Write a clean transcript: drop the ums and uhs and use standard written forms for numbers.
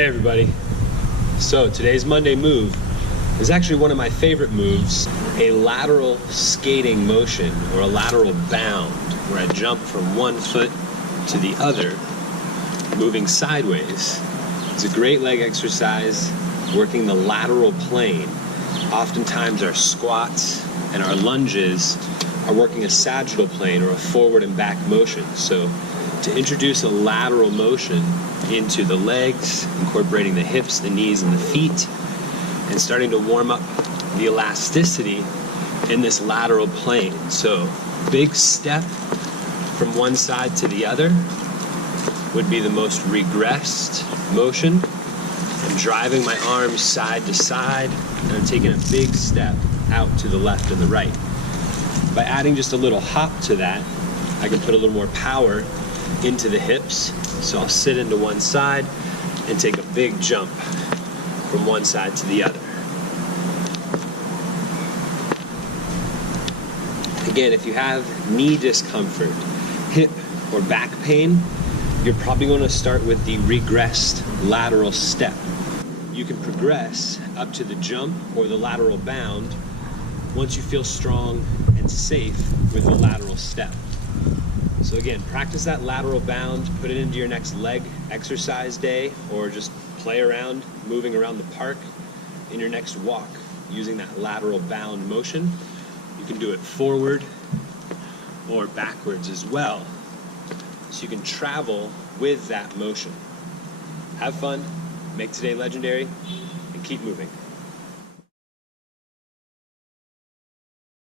Hey everybody. So today's Monday move is actually one of my favorite moves, a lateral skating motion or a lateral bound, where I jump from one foot to the other, moving sideways. It's a great leg exercise, working the lateral plane. Oftentimes our squats and our lunges are working a sagittal plane or a forward and back motion. So to introduce a lateral motion into the legs, incorporating the hips, the knees, and the feet, and starting to warm up the elasticity in this lateral plane. So big step from one side to the other would be the most regressed motion. I'm driving my arms side to side, and I'm taking a big step out to the left and the right. By adding just a little hop to that, I can put a little more power into the hips. So I'll sit into one side and take a big jump from one side to the other. Again, if you have knee discomfort, hip or back pain, you're probably going to start with the regressed lateral step. You can progress up to the jump or the lateral bound once you feel strong and safe with the lateral step. So again, practice that lateral bound, put it into your next leg exercise day, or just play around, moving around the park in your next walk using that lateral bound motion. You can do it forward or backwards as well, so you can travel with that motion. Have fun, make today legendary, and keep moving.